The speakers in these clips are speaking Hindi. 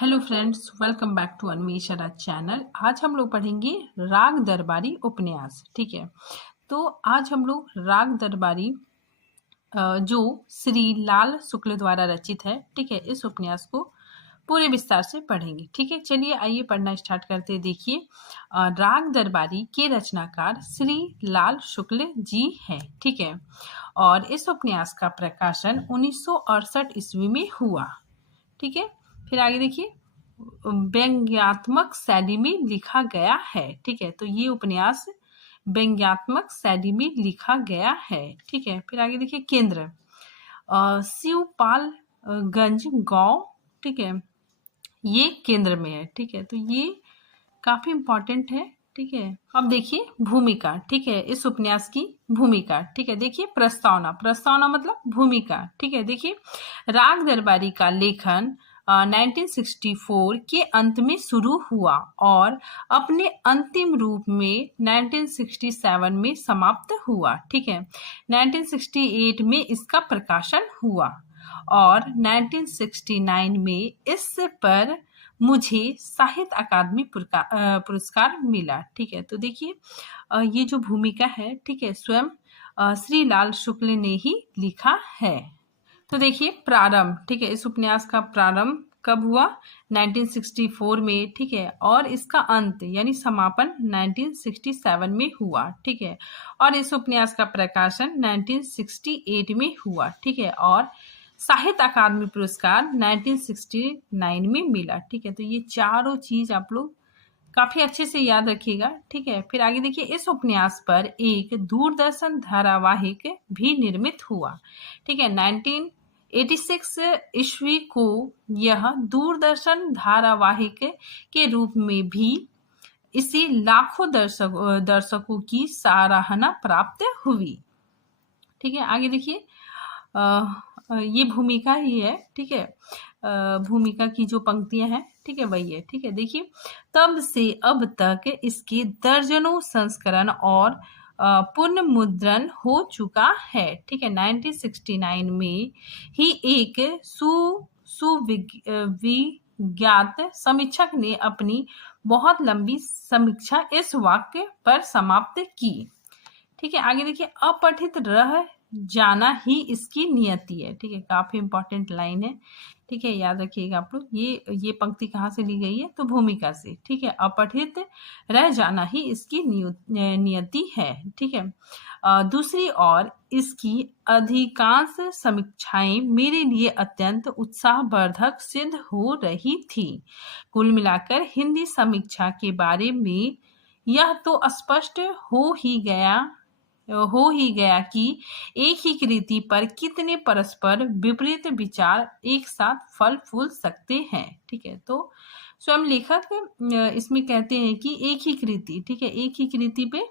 Hello friends, welcome back to Anveshana channel. आज हम लोग पढ़ेंगे राग दरबारी उपन्यास। ठीक है, तो आज हम लोग राग दरबारी जो श्री लाल शुक्ल द्वारा रचित है, ठीक है, इस उपन्यास को पूरे विस्तार से पढ़ेंगे। ठीक है, चलिए आइए पढ़ना स्टार्ट करते हैं। देखिए, राग दरबारी के रचनाकार श्री लाल शुक्ल जी हैं। ठीक है, और इस उपन्यास का प्रकाशन 1968 ईस्वी में हुआ। ठीक है, फिर आगे देखिए, व्यंग्यात्मक शैली में लिखा गया है। ठीक है, तो ये उपन्यास व्यंग्यात्मक शैली में लिखा गया है। ठीक है, फिर आगे देखिए, केंद्र शिवपाल गंज गांव। ठीक है, ये केंद्र में है। ठीक है, तो ये काफी इम्पोर्टेंट है। ठीक है, अब देखिए भूमिका। ठीक है, इस उपन्यास की भूमिका। ठीक है, देखिए प्रस्तावना। प्रस्तावना मतलब भूमिका। ठीक है, देखिए राग दरबारी का लेखन 1964 के अंत में शुरू हुआ और अपने अंतिम रूप में 1967 में समाप्त हुआ। ठीक है, 1968 में इसका प्रकाशन हुआ और 1969 में इस पर मुझे साहित्य अकादमी पुरस्कार मिला। ठीक है, तो देखिए ये जो भूमिका है, ठीक है, स्वयं श्री लाल शुक्ल ने ही लिखा है। तो देखिए प्रारंभ। ठीक है, इस उपन्यास का प्रारंभ कब हुआ? 1964 में। ठीक है, और इसका अंत यानी समापन 1967 में हुआ। ठीक है, और इस उपन्यास का प्रकाशन 1968 में हुआ। ठीक है, और साहित्य अकादमी पुरस्कार 1969 में मिला। ठीक है, तो ये चारों चीज आप लोग काफी अच्छे से याद रखिएगा। ठीक है, फिर आगे देखिए, इस उपन्यास पर एक दूरदर्शन धारावाहिक भी निर्मित हुआ। ठीक है, 1986 ईस्वी को यह दूरदर्शन धारावाहिक के रूप में भी इसे लाखों दर्शकों की सराहना प्राप्त हुई। ठीक है, आगे देखिए, ये भूमिका ही है। ठीक है, भूमिका की जो पंक्तियां हैं, ठीक है, वही है। ठीक है, देखिए, तब से अब तक इसके दर्जनों संस्करण और पुनर्मुद्रण हो चुका है। ठीक है, 1969 में ही एक सुविज्ञात समीक्षक ने अपनी बहुत लंबी समीक्षा इस वाक्य पर समाप्त की। ठीक है, आगे देखिए, अपठित रह जाना ही इसकी नियति है। ठीक है, काफी इंपॉर्टेंट लाइन है। ठीक है, याद रखिएगा आप लोग। ये पंक्ति कहाँ से ली गई है? तो भूमिका से। ठीक है, अपठित रह जाना ही इसकी नियति है। ठीक है, दूसरी ओर इसकी अधिकांश समीक्षाएं मेरे लिए अत्यंत उत्साहवर्धक सिद्ध हो रही थी। कुल मिलाकर हिंदी समीक्षा के बारे में यह तो स्पष्ट हो ही गया कि एक ही कृति पर कितने परस्पर विपरीत विचार एक साथ फल फूल सकते हैं। ठीक है, तो स्वयं लेखक इसमें कहते हैं कि एक ही कृति, ठीक है, एक ही कृति पे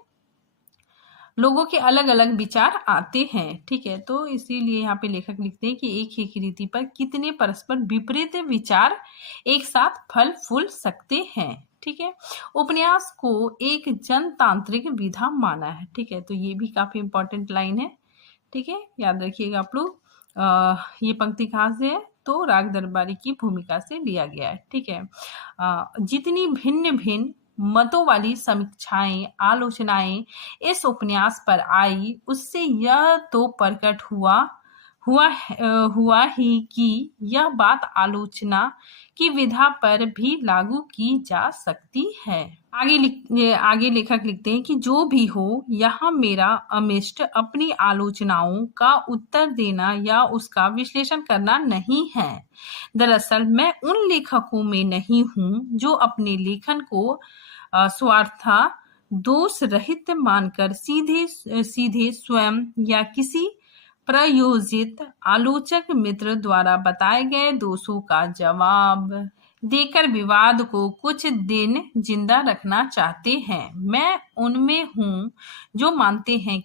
लोगों के अलग अलग विचार आते हैं। ठीक है, तो इसीलिए यहाँ पे लेखक लिखते हैं कि एक ही कृति पर कितने परस्पर विपरीत विचार एक साथ फल फूल सकते हैं। ठीक है, उपन्यास को एक जनतांत्रिक विधा माना है। ठीक है, तो ये भी काफी इंपॉर्टेंट लाइन है। ठीक है, याद रखिएगा आप लोग। ये पंक्ति कहाँ से है? तो राग दरबारी की भूमिका से लिया गया है। ठीक है, जितनी भिन्न भिन्न मतों वाली समीक्षाएं आलोचनाएं इस उपन्यास पर आई, उससे यह तो प्रकट हुआ ही कि यह बात आलोचना की विधा पर भी लागू की जा सकती है। आगे लेखक लिखते हैं कि जो भी हो, यहाँ मेरा अमिष्ट अपनी आलोचनाओं का उत्तर देना या उसका विश्लेषण करना नहीं है। दरअसल मैं उन लेखकों में नहीं हूँ जो अपने लेखन को स्वार्था दोष रहित मानकर सीधे सीधे स्वयं या किसी प्रयोजित आलोचक मित्र द्वारा बताए गए दोषों का जवाब देकर विवाद को कुछ दिन जिंदा रखना चाहते हैं। मैं उनमें हूँ जो मानते हैं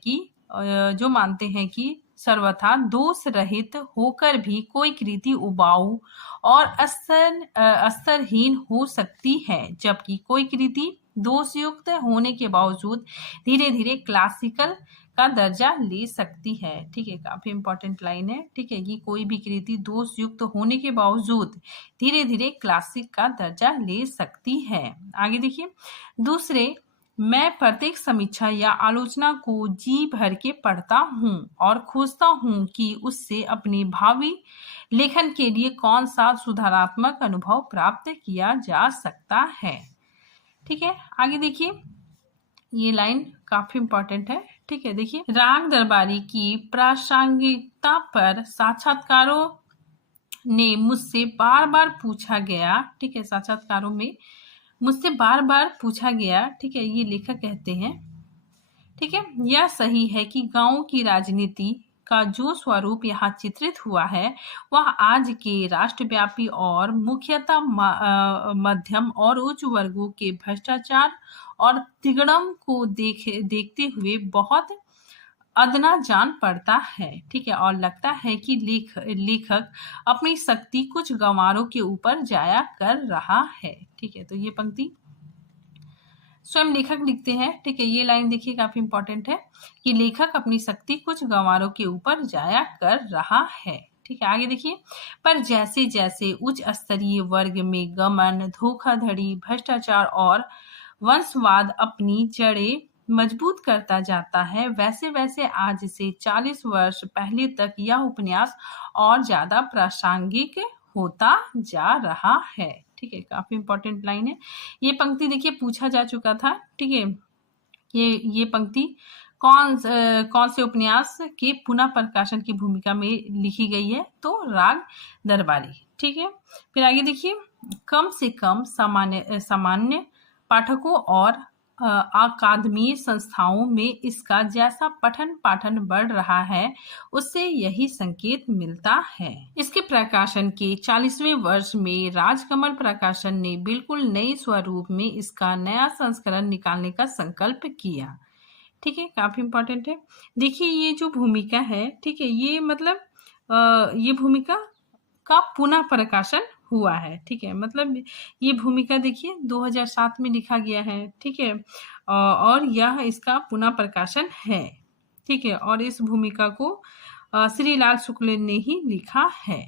कि सर्वथा दोष रहित होकर भी कोई कृति उबाऊ और स्तरहीन हो सकती है, जबकि कोई कृति दोषयुक्त होने के बावजूद धीरे धीरे क्लासिकल का दर्जा ले सकती है। ठीक है, काफी इंपॉर्टेंट लाइन है। ठीक है, कि कोई भी कृति दोष युक्त होने के बावजूद धीरे धीरे क्लासिक का दर्जा ले सकती है। आगे देखिए, दूसरे, मैं प्रत्येक समीक्षा या आलोचना को जी भर के पढ़ता हूँ और खोजता हूँ कि उससे अपने भावी लेखन के लिए कौन सा सुधारात्मक अनुभव प्राप्त किया जा सकता है। ठीक है, आगे देखिए, ये लाइन काफी इंपॉर्टेंट है। ठीक है, देखिए, राग दरबारी की प्रासंगिकता पर साक्षात्कारों ने मुझसे बार बार पूछा गया। ठीक है, साक्षात्कारों में मुझसे बार बार पूछा गया। ठीक है, ये लेखक कहते हैं। ठीक है, यह सही है कि गांव की राजनीति का जो स्वरूप यहाँ चित्रित हुआ है वह आज के राष्ट्रव्यापी और मुख्यतः मध्यम और उच्च वर्गों के भ्रष्टाचार और तिगड़म को देखते हुए बहुत अदना जान पड़ता है। ठीक है, और लगता है कि लेखक अपनी शक्ति कुछ गंवारों के ऊपर जाया कर रहा है। ठीक है, तो ये पंक्ति स्वयं लेखक लिखते हैं। ठीक है, ये लाइन देखिए काफी इंपॉर्टेंट है कि लेखक अपनी शक्ति कुछ गंवारों के ऊपर जाया कर रहा है। ठीक है, आगे देखिए, पर जैसे जैसे उच्च स्तरीय वर्ग में गमन, धोखाधड़ी, भ्रष्टाचार और वंशवाद अपनी जड़ें मजबूत करता जाता है, वैसे वैसे आज से 40 वर्ष पहले तक यह उपन्यास और ज्यादा प्रासंगिक होता जा रहा है। ठीक है, काफी इंपॉर्टेंट लाइन है। ये पंक्ति देखिए पूछा जा चुका था। ठीक है, ये पंक्ति कौन से उपन्यास के पुनः प्रकाशन की भूमिका में लिखी गई है? तो राग दरबारी। ठीक है, फिर आगे देखिए, कम से कम सामान्य पाठकों और अकादमी संस्थाओं में इसका जैसा पठन पाठन बढ़ रहा है उससे यही संकेत मिलता है। इसके प्रकाशन के 40वें वर्ष में राजकमल प्रकाशन ने बिल्कुल नए स्वरूप में इसका नया संस्करण निकालने का संकल्प किया। ठीक है, काफी इंपॉर्टेंट है। देखिए, ये जो भूमिका है, ठीक है, ये मतलब ये भूमिका का पुनः प्रकाशन हुआ है। ठीक है, मतलब ये भूमिका देखिए 2007 में लिखा गया है। ठीक है, और यह इसका पुनः प्रकाशन है। ठीक है, और इस भूमिका को श्री लाल शुक्ल ने ही लिखा है।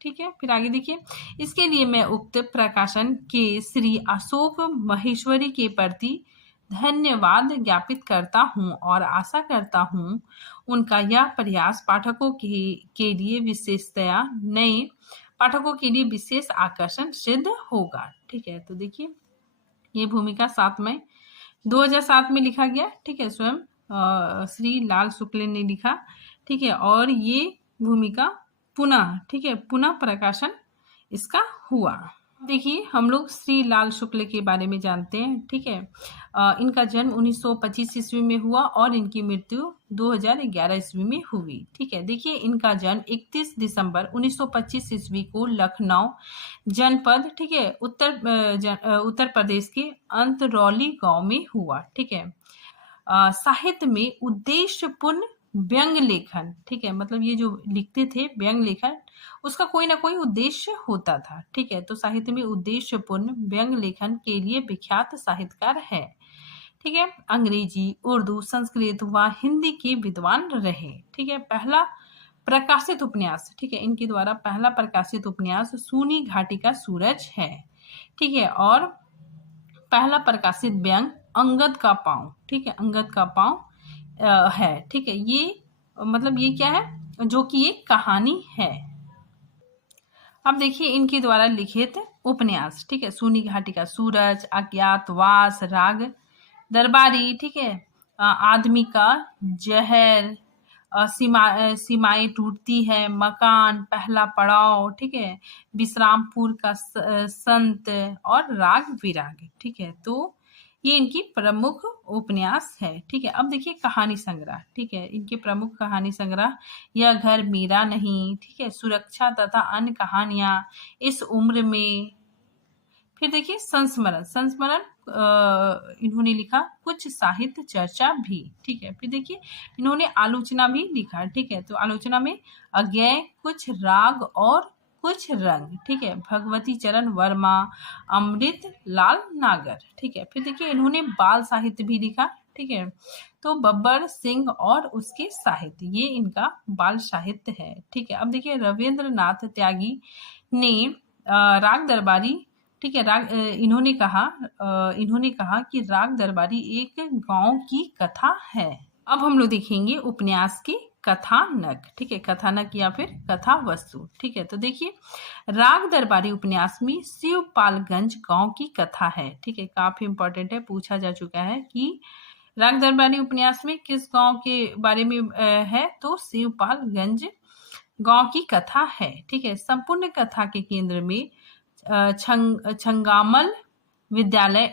ठीक है, फिर आगे देखिए, इसके लिए मैं उक्त प्रकाशन के श्री अशोक महेश्वरी के प्रति धन्यवाद ज्ञापित करता हूँ और आशा करता हूँ उनका यह प्रयास पाठकों के लिए विशेषतया नए पाठकों के लिए विशेष आकर्षण सिद्ध होगा। ठीक है, तो देखिए, ये भूमिका 7 मई 2007 में लिखा गया। ठीक है, स्वयं श्री लाल शुक्ल ने लिखा। ठीक है, और ये भूमिका पुनः, ठीक है, पुनः प्रकाशन इसका हुआ। देखिए, हम लोग श्री लाल शुक्ल के बारे में जानते हैं। ठीक है, इनका जन्म 1925 ईस्वी में हुआ और इनकी मृत्यु 2011 ईस्वी में हुई। ठीक है, देखिए, इनका जन्म 31 दिसंबर 1925 ईस्वी को लखनऊ जनपद, ठीक है, उत्तर प्रदेश के अंतरौली गांव में हुआ। ठीक है, साहित्य में उद्देश्यपूर्ण व्यंग लेखन, ठीक है, मतलब ये जो लिखते थे व्यंग लेखन, उसका कोई ना कोई उद्देश्य होता था। ठीक है, तो साहित्य में उद्देश्यपूर्ण व्यंग लेखन के लिए विख्यात साहित्यकार है। ठीक है, अंग्रेजी, उर्दू, संस्कृत व हिंदी के विद्वान रहे। ठीक है, पहला प्रकाशित उपन्यास, ठीक है, इनके द्वारा पहला प्रकाशित उपन्यास सूनी घाटी का सूरज है। ठीक है, और पहला प्रकाशित व्यंग अंगद का पांव, ठीक है, अंगद का पांव है। ठीक है, ये मतलब ये क्या है, जो कि एक कहानी है। अब देखिए, इनके द्वारा लिखित उपन्यास, ठीक है, सूनी घाटी का सूरज, अज्ञातवास, राग दरबारी, ठीक है, आदमी का जहर, सीमाएं टूटती है, मकान, पहला पड़ाव, ठीक है, विश्रामपुर का संत और राग विराग। ठीक है, तो ये इनकी प्रमुख उपन्यास है। ठीक है, अब देखिए कहानी संग्रह, ठीक है, इनके प्रमुख कहानी संग्रह यह घर मेरा नहीं, ठीक है, सुरक्षा तथा अन्य कहानियां, इस उम्र में। फिर देखिए संस्मरण इन्होंने लिखा, कुछ साहित्य चर्चा भी। ठीक है, फिर देखिए इन्होंने आलोचना भी लिखा। ठीक है, तो आलोचना में अज्ञेय, कुछ राग और कुछ रंग, ठीक है, भगवती चरण वर्मा, अमृत लाल नागर, ठीक है। फिर देखिए इन्होंने बाल साहित्य भी लिखा, ठीक है। तो बब्बर सिंह और उसके साहित्य, ये इनका बाल साहित्य है, ठीक है। अब देखिए रविंद्रनाथ त्यागी ने राग दरबारी, ठीक है, इन्होंने कहा कि राग दरबारी एक गांव की कथा है। अब हम लोग देखेंगे उपन्यास के कथानक, ठीक है, कथानक या फिर कथा वस्तु, ठीक है। तो देखिए राग दरबारी उपन्यास में शिवपालगंज गांव की कथा है, ठीक है, काफी इंपॉर्टेंट है, पूछा जा चुका है कि राग दरबारी उपन्यास में किस गांव के बारे में है, तो शिवपालगंज गांव की कथा है, ठीक है। संपूर्ण कथा के केंद्र में छंगामल विद्यालय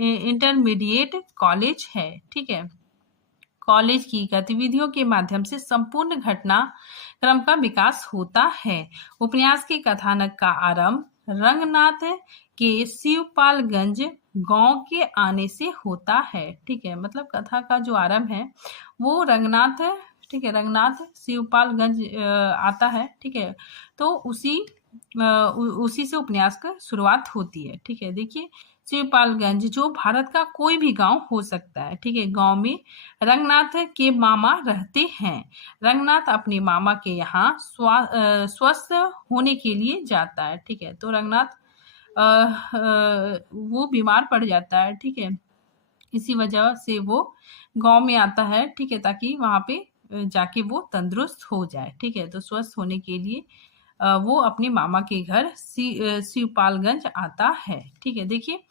इंटरमीडिएट कॉलेज है, ठीक है। कॉलेज की गतिविधियों के माध्यम से संपूर्ण घटना क्रम का विकास होता है। उपन्यास के कथानक का आरंभ रंगनाथ के शिवपालगंज गांव के आने से होता है, ठीक है। मतलब कथा का जो आरंभ है वो रंगनाथ, ठीक है, रंगनाथ शिवपालगंज आता है, ठीक है। तो उसी से उपन्यास का शुरुआत होती है, ठीक है। देखिए शिवपालगंज जो भारत का कोई भी गांव हो सकता है, ठीक है। गांव में रंगनाथ के मामा रहते हैं। रंगनाथ अपने मामा के यहाँ स्वस्थ होने के लिए जाता है, ठीक है। तो रंगनाथ वो बीमार पड़ जाता है, ठीक है। इसी वजह से वो गांव में आता है, ठीक है, ताकि वहां पे जाके वो तंदुरुस्त हो जाए, ठीक है। तो स्वस्थ होने के लिए वो अपने मामा के घर शिवपालगंज आता है, ठीक है। देखिए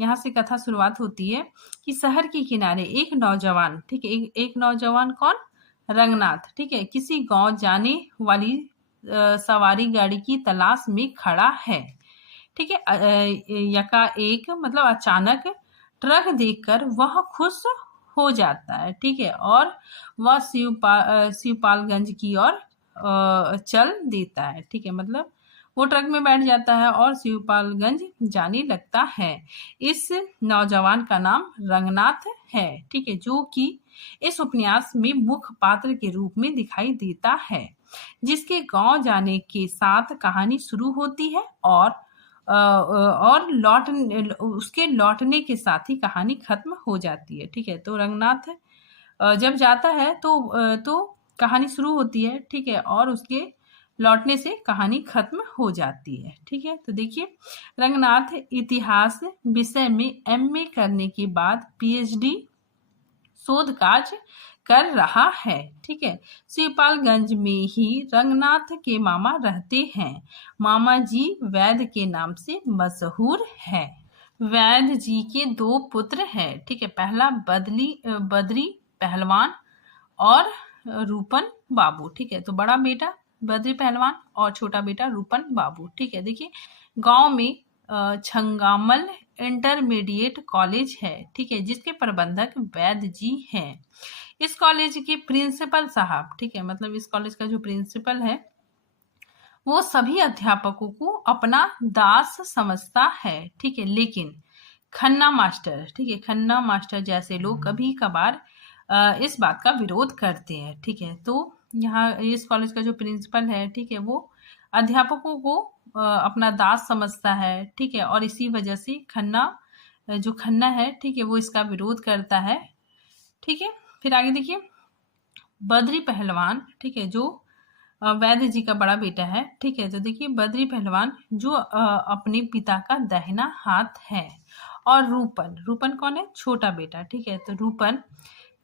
यहाँ से कथा शुरुआत होती है कि शहर के किनारे एक नौजवान, ठीक है, एक नौजवान कौन, रंगनाथ, ठीक है, किसी गांव जाने वाली सवारी गाड़ी की तलाश में खड़ा है, ठीक है। यकाएक मतलब अचानक ट्रक देखकर वह खुश हो जाता है, ठीक है, और वह शिवपालगंज की ओर चल देता है, ठीक है। मतलब वो ट्रक में बैठ जाता है और शिवपालगंज जाने लगता है। इस नौजवान का नाम रंगनाथ है, ठीक है, जो कि इस उपन्यास में मुख्य पात्र के रूप में दिखाई देता है, जिसके गांव जाने के साथ कहानी शुरू होती है और उसके लौटने के साथ ही कहानी खत्म हो जाती है, ठीक है। तो रंगनाथ जब जाता है तो कहानी शुरू होती है, ठीक है, और उसके लौटने से कहानी खत्म हो जाती है, ठीक है। तो देखिए रंगनाथ इतिहास विषय में एमए करने के बाद पीएचडी शोध कार्य कर रहा है, ठीक है। शिवपालगंज में ही रंगनाथ के मामा रहते हैं। मामा जी वैद्य के नाम से मशहूर है। वैद्य जी के दो पुत्र हैं, ठीक है। पहला बद्री पहलवान और रूपन बाबू, ठीक है। तो बड़ा बेटा बद्री पहलवान और छोटा बेटा रूपन बाबू, ठीक है। देखिए गांव में छंगामल इंटरमीडिएट कॉलेज है, ठीक है, जिसके प्रबंधक वैद्य जी हैं। इस कॉलेज के प्रिंसिपल साहब, ठीक है, मतलब इस कॉलेज का जो प्रिंसिपल है वो सभी अध्यापकों को अपना दास समझता है, ठीक है। लेकिन खन्ना मास्टर, ठीक है, खन्ना मास्टर जैसे लोग कभी कभार इस बात का विरोध करते हैं, ठीक है। तो यहाँ इस कॉलेज का जो प्रिंसिपल है, ठीक है, वो अध्यापकों को अपना दास समझता है, ठीक है, और इसी वजह से जो खन्ना है, ठीक है, वो इसका विरोध करता है, ठीक है। फिर आगे देखिए बद्री पहलवान, ठीक है, जो वैद्य जी का बड़ा बेटा है, ठीक है। तो देखिए बद्री पहलवान जो अपने पिता का दाहिना हाथ है, और रूपन कौन है, छोटा बेटा, ठीक है। तो रूपन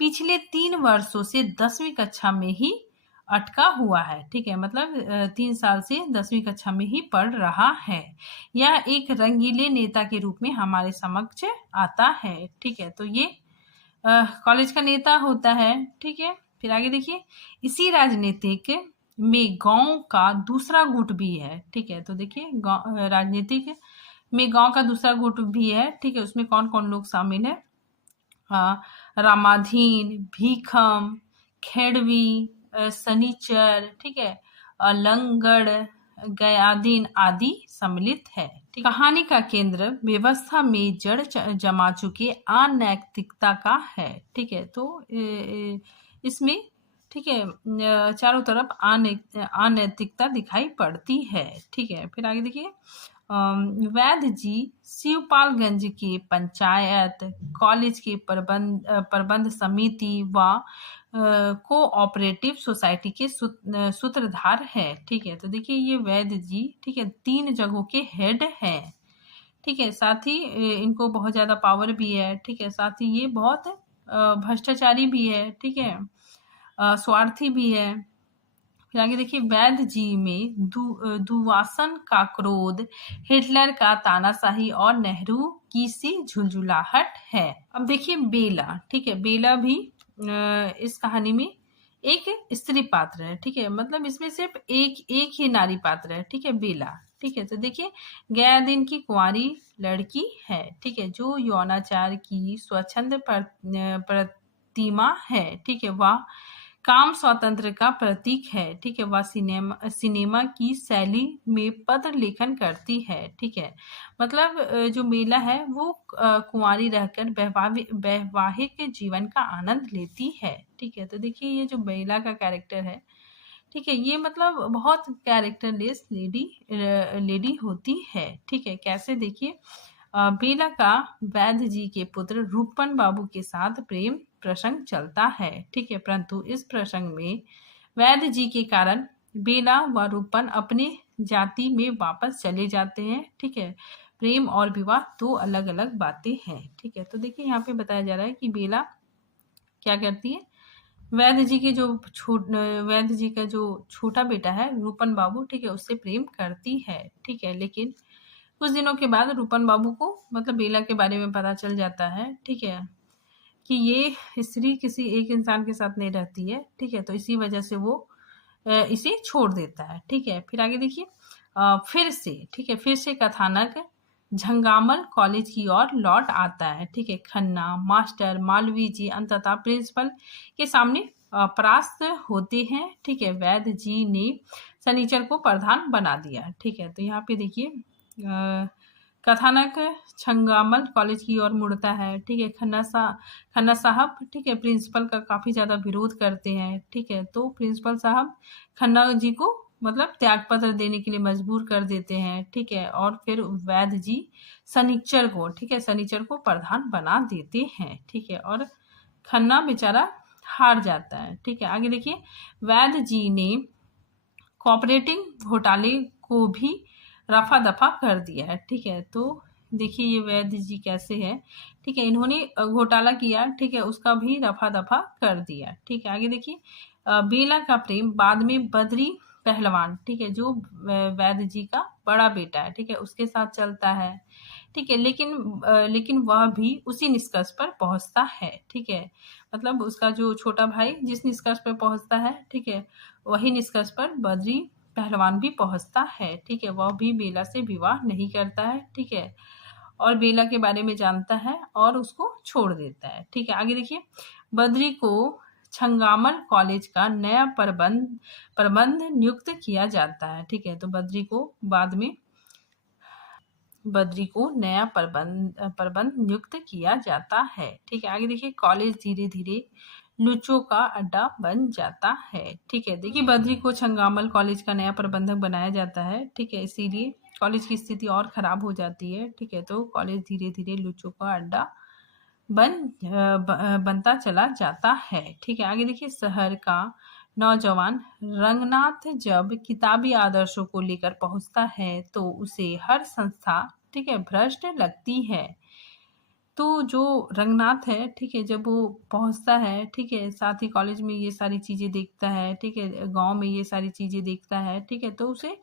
पिछले 3 वर्षों से 10वीं कक्षा में ही अटका हुआ है, ठीक है, मतलब 3 साल से 10वीं कक्षा में ही पढ़ रहा है। यह एक रंगीले नेता के रूप में हमारे समक्ष आता है, ठीक है। तो ये कॉलेज का नेता होता है, ठीक है। फिर आगे देखिए इसी राजनीतिक में गांव का दूसरा गुट भी है, ठीक है। तो देखिए राजनीतिक में गांव का दूसरा गुट भी है, ठीक है। उसमें कौन कौन लोग शामिल है, रामाधीन, भीखम, खेड़वी, सनीचर, ठीक है, लंगड़, गयादीन आदि सम्मिलित है। कहानी का केंद्र व्यवस्था में जड़ जमा चुके अनैतिकता का है, ठीक है। तो इसमें ठीक है, चारों तरफ अनैतिकता दिखाई पड़ती है। ठीक है, फिर आगे देखिए, वैद्य जी शिवपालगंज के पंचायत कॉलेज के प्रबंध समिति व कोऑपरेटिव सोसाइटी के सूत्रधार है। ठीक है, तो देखिए ये वैद्य जी, ठीक है, 3 जगहों के हेड हैं। ठीक है, साथ ही इनको बहुत ज़्यादा पावर भी है। ठीक है, साथ ही ये बहुत भ्रष्टाचारी भी है। ठीक है, स्वार्थी भी है। फिर आगे देखिए, वैद्य जी में दुवासन का क्रोध, हिटलर का तानाशाही और नेहरू की सी झुलझुलाहट है। अब देखिए बेला, ठीक है, बेला भी इस कहानी में एक स्त्री पात्र है। ठीक है, मतलब इसमें सिर्फ एक ही नारी पात्र है। ठीक है, बेला। ठीक है, तो देखिए गया दिन की कुंवारी लड़की है। ठीक है, जो यौनाचार की स्वच्छंद प्रतिमा है। ठीक है, वह काम स्वतंत्र का प्रतीक है। ठीक है, वह सिनेमा की शैली में पत्र लेखन करती है। ठीक है, मतलब जो मेला है वो कुंवारी रहकर वैवाहिक जीवन का आनंद लेती है। ठीक है, तो देखिए ये जो बेला का कैरेक्टर है, ठीक है, ये मतलब बहुत कैरेक्टरलेस लेडी होती है। ठीक है, कैसे देखिए, बेला का वैद्य जी के पुत्र रूपन बाबू के साथ प्रेम प्रसंग चलता है। ठीक है, परंतु इस प्रसंग में वैद्य जी के कारण बेला व रूपन अपने जाति में वापस चले जाते हैं। ठीक है, प्रेम और विवाह 2 अलग अलग बातें हैं। ठीक है, तो देखिए यहाँ पे बताया जा रहा है कि बेला क्या करती है, वैद्य जी का जो छोटा बेटा है रूपन बाबू, ठीक है, उससे प्रेम करती है। ठीक है, लेकिन कुछ दिनों के बाद रूपन बाबू को मतलब बेला के बारे में पता चल जाता है। ठीक है, कि ये स्त्री किसी एक इंसान के साथ नहीं रहती है। ठीक है, तो इसी वजह से वो इसे छोड़ देता है। ठीक है, फिर आगे देखिए, फिर से कथानक झंगामल कॉलेज की ओर लौट आता है। ठीक है, खन्ना मास्टर मालवी जी अंततः प्रिंसिपल के सामने परास्त होते हैं। ठीक है, वैद्य जी ने सनीचर को प्रधान बना दिया। ठीक है, तो यहाँ पे देखिए कथानक छंगामल कॉलेज की ओर मुड़ता है। ठीक है, खन्ना साहब, ठीक है, प्रिंसिपल का काफ़ी ज़्यादा विरोध करते हैं। ठीक है, तो प्रिंसिपल साहब खन्ना जी को मतलब त्याग पत्र देने के लिए मजबूर कर देते हैं। ठीक है, और फिर वैद्य जी शनिचर को प्रधान बना देते हैं। ठीक है, और खन्ना बेचारा हार जाता है। ठीक है, आगे देखिए, वैद्य जी ने कोऑपरेटिव घोटाले को भी रफा दफा कर दिया है। ठीक है, तो देखिए ये वैद्य जी कैसे है। ठीक है, इन्होंने घोटाला किया। ठीक है, उसका भी रफा दफा कर दिया। ठीक है, आगे देखिए, बेला का प्रेम बाद में बद्री पहलवान, ठीक है, जो वैद्य जी का बड़ा बेटा है, ठीक है, उसके साथ चलता है। ठीक है, लेकिन वह भी उसी निष्कर्ष पर पहुंचता है। ठीक है, मतलब उसका जो छोटा भाई जिस निष्कर्ष पर पहुंचता है, ठीक है, वही निष्कर्ष पर बद्री पहलवान भी पहुंचता है। ठीक है, वह भी बेला से विवाह नहीं करता है। ठीक है, और बेला के बारे में जानता है और उसको छोड़ देता है। ठीक है, आगे देखिए, बद्री को छंगामल कॉलेज का नया प्रबंध नियुक्त किया जाता है। ठीक है, तो बद्री को नया प्रबंध नियुक्त किया जाता है। ठीक है, आगे देखिए, कॉलेज धीरे धीरे लुच्चों का अड्डा बन जाता है। ठीक है, देखिए बद्री को छंगामल कॉलेज का नया प्रबंधक बनाया जाता है। ठीक है, इसीलिए कॉलेज की स्थिति और खराब हो जाती है। ठीक है, तो कॉलेज धीरे धीरे लुच्चों का अड्डा बनता चला जाता है। ठीक है, आगे देखिए, शहर का नौजवान रंगनाथ जब किताबी आदर्शों को लेकर पहुंचता है तो उसे हर संस्था, ठीक है, भ्रष्ट लगती है। तो जो रंगनाथ है, ठीक है, जब वो पहुंचता है, ठीक है, साथ ही कॉलेज में ये सारी चीजें देखता है, ठीक है, गांव में ये सारी चीजें देखता है, ठीक है, तो उसे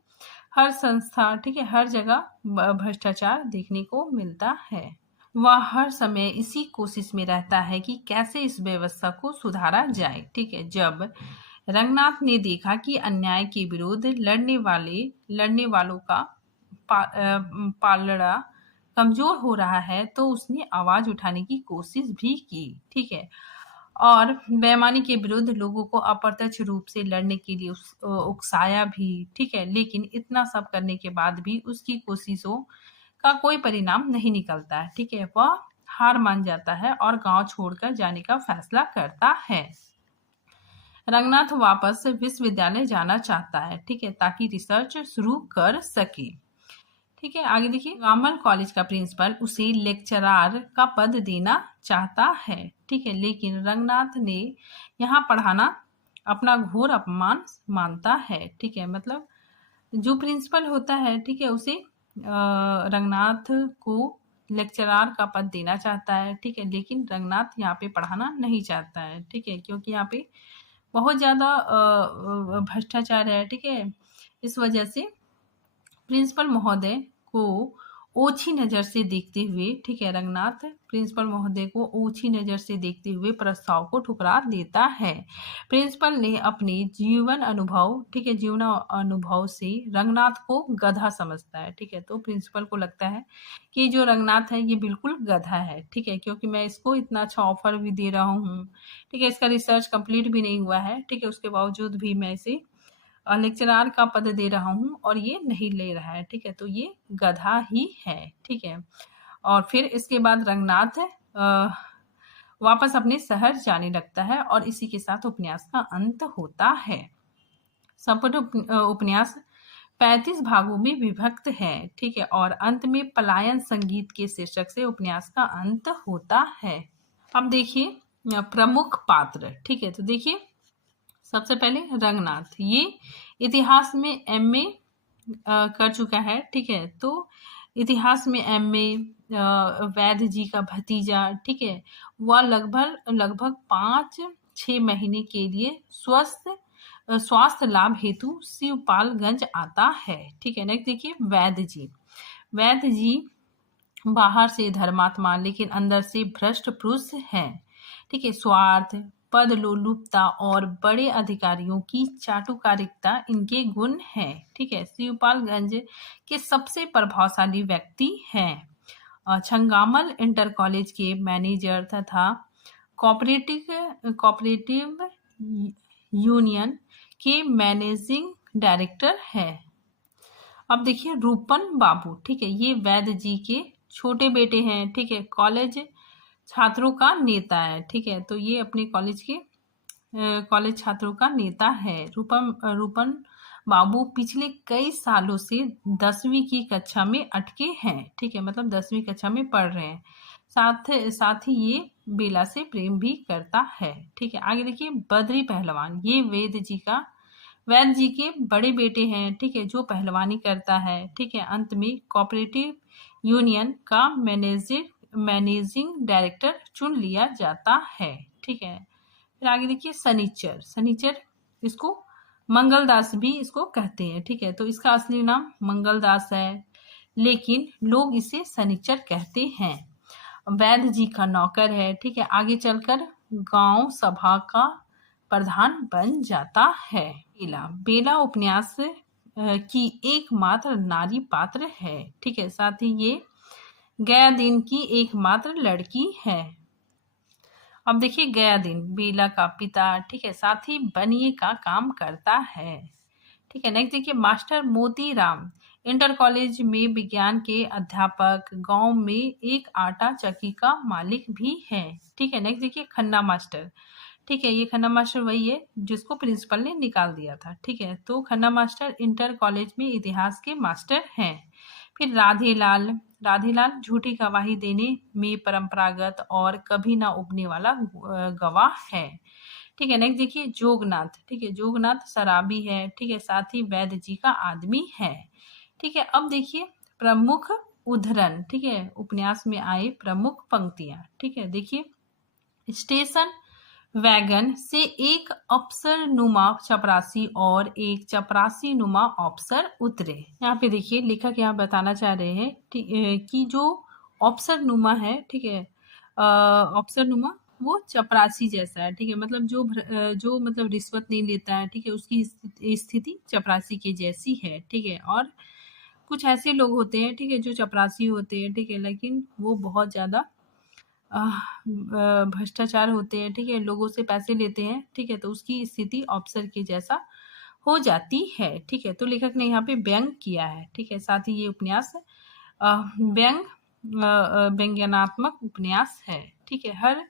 हर संस्था, ठीक है, हर जगह भ्रष्टाचार देखने को मिलता है। वह हर समय इसी कोशिश में रहता है कि कैसे इस व्यवस्था को सुधारा जाए। ठीक है, जब रंगनाथ ने देखा कि अन्याय के विरुद्ध लड़ने वालों का पालड़ा कमजोर हो रहा है तो उसने आवाज उठाने की कोशिश भी की। ठीक है, और बेईमानी के विरुद्ध लोगों को अप्रत्यक्ष रूप से लड़ने के लिए उकसाया भी। ठीक है, लेकिन इतना सब करने के बाद भी उसकी कोशिशों का कोई परिणाम नहीं निकलता है। ठीक है, वह हार मान जाता है और गांव छोड़कर जाने का फैसला करता है। रंगनाथ वापस विश्वविद्यालय जाना चाहता है, ठीक है, ताकि रिसर्च शुरू कर सके। ठीक है, आगे देखिए, रामल कॉलेज का प्रिंसिपल उसे लेक्चरार का पद देना चाहता है, ठीक है, लेकिन रंगनाथ ने यहाँ पढ़ाना अपना घोर अपमान मानता है। ठीक है, मतलब जो प्रिंसिपल होता है, ठीक है, उसे रंगनाथ को लेक्चरार का पद देना चाहता है, ठीक है, लेकिन रंगनाथ यहाँ पे पढ़ाना नहीं चाहता है, ठीक है, क्योंकि यहाँ पे बहुत ज़्यादा भ्रष्टाचार है, ठीक है। इस वजह से प्रिंसिपल महोदय को ओछी नज़र से देखते हुए, ठीक है, रंगनाथ प्रिंसिपल महोदय को ओछी नज़र से देखते हुए प्रस्ताव को ठुकरा देता है। प्रिंसिपल ने अपने जीवन अनुभव, ठीक है, जीवन अनुभव से रंगनाथ को गधा समझता है, ठीक है, तो प्रिंसिपल को लगता है कि जो रंगनाथ है ये बिल्कुल गधा है, ठीक है, क्योंकि मैं इसको इतना अच्छा ऑफर भी दे रहा हूँ, ठीक है, इसका रिसर्च कंप्लीट भी नहीं हुआ है, ठीक है, उसके बावजूद भी मैं इसे लेक्चरार का पद दे रहा हूँ और ये नहीं ले रहा है, ठीक है, तो ये गधा ही है, ठीक है। और फिर इसके बाद रंगनाथ वापस अपने शहर जाने लगता है और इसी के साथ उपन्यास का अंत होता है। संपूर्ण उपन्यास 35 भागों में विभक्त है, ठीक है, और अंत में पलायन संगीत के शीर्षक से उपन्यास का अंत होता है। अब देखिए प्रमुख पात्र, ठीक है, तो देखिए सबसे पहले रंगनाथ, ये इतिहास में एमए कर चुका है, ठीक है, तो इतिहास में एमए वैद्य जी का भतीजा, ठीक है, वह लगभग 5-6 महीने के लिए स्वास्थ्य लाभ हेतु शिवपालगंज आता है, ठीक है। नेक्स्ट देखिए वैद्य जी बाहर से धर्मात्मा लेकिन अंदर से भ्रष्ट पुरुष है, ठीक है, स्वार्थ, पद लोलुपता और बड़े अधिकारियों की चाटुकारिता इनके गुण हैं, ठीक है। शिवपालगंज के सबसे प्रभावशाली व्यक्ति हैं। छंगामल इंटर कॉलेज के मैनेजर तथा कोऑपरेटिव यूनियन के मैनेजिंग डायरेक्टर है। अब देखिए रूपन बाबू, ठीक है, ये वैद्य जी के छोटे बेटे हैं, ठीक है, कॉलेज छात्रों का नेता है, ठीक है, तो ये अपने कॉलेज छात्रों का नेता है। रूपन बाबू पिछले कई सालों से 10वीं की कक्षा में अटके हैं, ठीक है, मतलब 10वीं कक्षा में पढ़ रहे हैं। साथ ही ये बेला से प्रेम भी करता है, ठीक है। आगे देखिए बद्री पहलवान, ये वैद्य जी के बड़े बेटे हैं, ठीक है, जो पहलवानी करता है, ठीक है। अंत में कोऑपरेटिव यूनियन का मैनेजिंग डायरेक्टर चुन लिया जाता है, ठीक है। फिर आगे देखिए सनीचर इसको मंगलदास भी इसको कहते हैं, ठीक है, तो इसका असली नाम मंगलदास है, लेकिन लोग इसे सनीचर कहते हैं। वैद्य जी का नौकर है, ठीक है, आगे चलकर गांव सभा का प्रधान बन जाता है। बेला उपन्यास की एकमात्र नारी पात्र है, ठीक है, साथ ही ये गया दिन की एकमात्र लड़की है। अब देखिए गया दिन बेला का पिता, ठीक है, साथ ही बनिए का काम करता है, ठीक है। नेक्स्ट देखिए मास्टर मोतीराम इंटर कॉलेज में विज्ञान के अध्यापक, गांव में एक आटा चक्की का मालिक भी है, ठीक है। नेक्स्ट देखिए खन्ना मास्टर, ठीक है, ये खन्ना मास्टर वही है जिसको प्रिंसिपल ने निकाल दिया था, ठीक है, तो खन्ना मास्टर इंटर कॉलेज में इतिहास के मास्टर हैं। फिर राधेलाल झूठी गवाही देने में परंपरागत और कभी ना उबने वाला गवाह है, ठीक है। नेक्स्ट देखिए जोगनाथ, ठीक है, जोगनाथ शराबी है, ठीक है, साथ ही वैद्य जी का आदमी है, ठीक है। अब देखिए प्रमुख उद्धरण, ठीक है, उपन्यास में आए प्रमुख पंक्तियां, ठीक है, देखिए स्टेशन वैगन से एक अफसर नुमा चपरासी और एक चपरासी नुमा अफसर उतरे। यहाँ पे देखिए लेखक यहाँ बताना चाह रहे हैं कि जो अफसर नुमा है, ठीक है, अफसर नुमा वो चपरासी जैसा है, ठीक है, मतलब जो मतलब रिश्वत नहीं लेता है, ठीक है, उसकी स्थिति चपरासी के जैसी है, ठीक है। और कुछ ऐसे लोग होते हैं, ठीक है, जो चपरासी होते हैं, ठीक है, लेकिन वो बहुत ज़्यादा भ्रष्टाचार होते हैं, ठीक है, लोगों से पैसे लेते हैं, ठीक है, तो उसकी स्थिति अफसर के जैसा हो जाती है, ठीक है। तो लेखक ने यहाँ पे व्यंग किया है, ठीक है, साथ ही ये उपन्यास व्यंग्यात्मक उपन्यास है, ठीक है। हर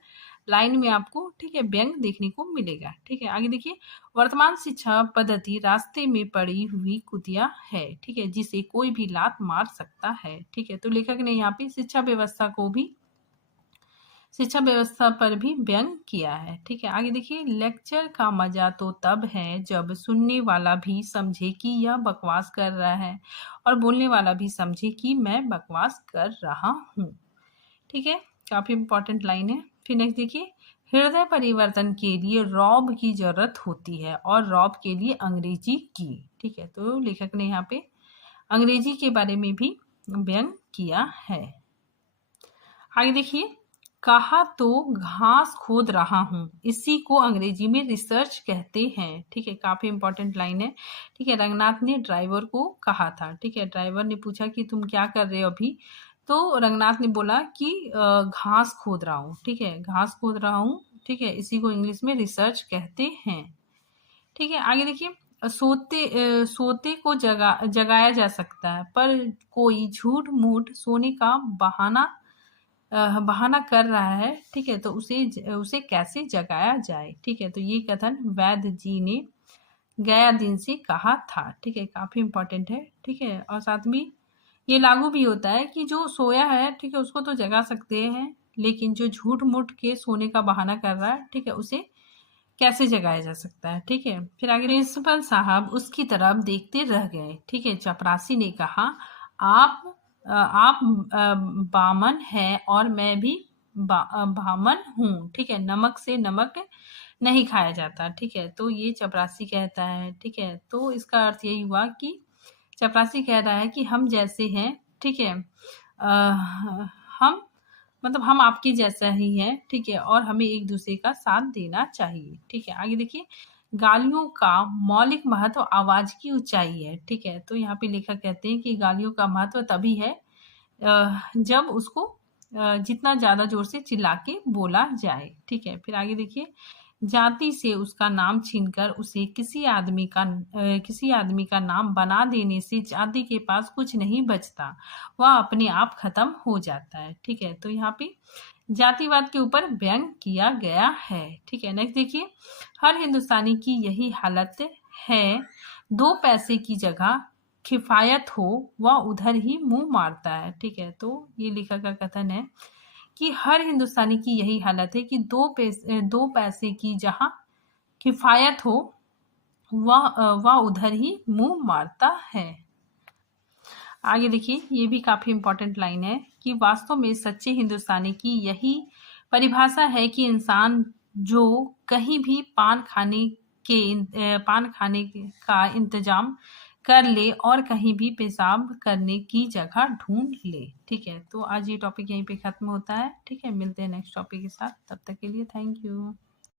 लाइन में आपको, ठीक है, व्यंग देखने को मिलेगा। ठीक है, आगे देखिए, वर्तमान शिक्षा पद्धति रास्ते में पड़ी हुई कुतिया है, ठीक है, जिसे कोई भी लात मार सकता है। ठीक है, तो लेखक ने यहाँ पे शिक्षा व्यवस्था पर भी व्यंग किया है। ठीक है, आगे देखिए, लेक्चर का मजा तो तब है जब सुनने वाला भी समझे कि यह बकवास कर रहा है और बोलने वाला भी समझे कि मैं बकवास कर रहा हूँ। ठीक है, काफी इंपॉर्टेंट लाइन है। फिर नेक्स्ट देखिए, हृदय परिवर्तन के लिए रॉब की जरूरत होती है और रॉब के लिए अंग्रेजी की। ठीक है, तो लेखक ने यहाँ पे अंग्रेजी के बारे में भी व्यंग किया है। आगे देखिए, कहा तो घास खोद रहा हूँ, इसी को अंग्रेजी में रिसर्च कहते हैं। ठीक है, काफी इंपॉर्टेंट लाइन है। ठीक है, रंगनाथ ने ड्राइवर को कहा था। ठीक है, ड्राइवर ने पूछा कि तुम क्या कर रहे हो अभी, तो रंगनाथ ने बोला कि घास खोद रहा हूँ। ठीक है, घास खोद रहा हूँ। ठीक है, इसी को इंग्लिश में रिसर्च कहते हैं। ठीक है, आगे देखिए, सोते को जगाया जा सकता है, पर कोई झूठ मूठ सोने का बहाना कर रहा है। ठीक है, तो उसे कैसे जगाया जाए। ठीक है, तो ये कथन वैद्य जी ने गया दिन से कहा था। ठीक है, काफी इंपॉर्टेंट है। ठीक है, और साथ में ये लागू भी होता है कि जो सोया है, ठीक है, उसको तो जगा सकते हैं, लेकिन जो झूठ मूठ के सोने का बहाना कर रहा है, ठीक है, उसे कैसे जगाया जा सकता है। ठीक है, फिर आगे, प्रिंसिपल साहब उसकी तरफ देखते रह गए। ठीक है, चपरासी ने कहा, आप बामन है और मैं भी बामन हूँ। ठीक है, नमक से नमक नहीं खाया जाता। ठीक है, तो ये चपरासी कहता है। ठीक है, तो इसका अर्थ यही हुआ कि चपरासी कह रहा है कि हम जैसे हैं, ठीक है, हम मतलब हम आपके जैसा ही है। ठीक है, और हमें एक दूसरे का साथ देना चाहिए। ठीक है, आगे देखिए, गालियों का मौलिक महत्व आवाज की ऊंचाई है। ठीक है, तो यहाँ पे लेखक कहते हैं कि गालियों का महत्व तभी है जब उसको जितना ज्यादा जोर से चिल्ला के बोला जाए। ठीक है, फिर आगे देखिए, जाति से उसका नाम छीनकर उसे किसी आदमी का नाम बना देने से जाति के पास कुछ नहीं बचता, वह अपने आप खत्म हो जाता है। ठीक है, तो यहाँ पे जातिवाद के ऊपर व्यंग किया गया है। ठीक है, नेक्स्ट देखिए, हर हिंदुस्तानी की यही हालत है, 2 पैसे की जगह किफायत हो वह उधर ही मुंह मारता है। ठीक है, तो ये लेखक का कथन है कि हर हिंदुस्तानी की यही हालत है कि 2 पैसे की जहां किफायत हो वह उधर ही मुंह मारता है। आगे देखिए, ये भी काफी इंपॉर्टेंट लाइन है कि वास्तव में सच्चे हिंदुस्तानी की यही परिभाषा है कि इंसान जो कहीं भी पान खाने का इंतजाम कर ले और कहीं भी पेशाब करने की जगह ढूंढ ले। ठीक है, तो आज ये टॉपिक यहीं पे खत्म होता है। ठीक है, मिलते हैं नेक्स्ट टॉपिक के साथ, तब तक के लिए थैंक यू।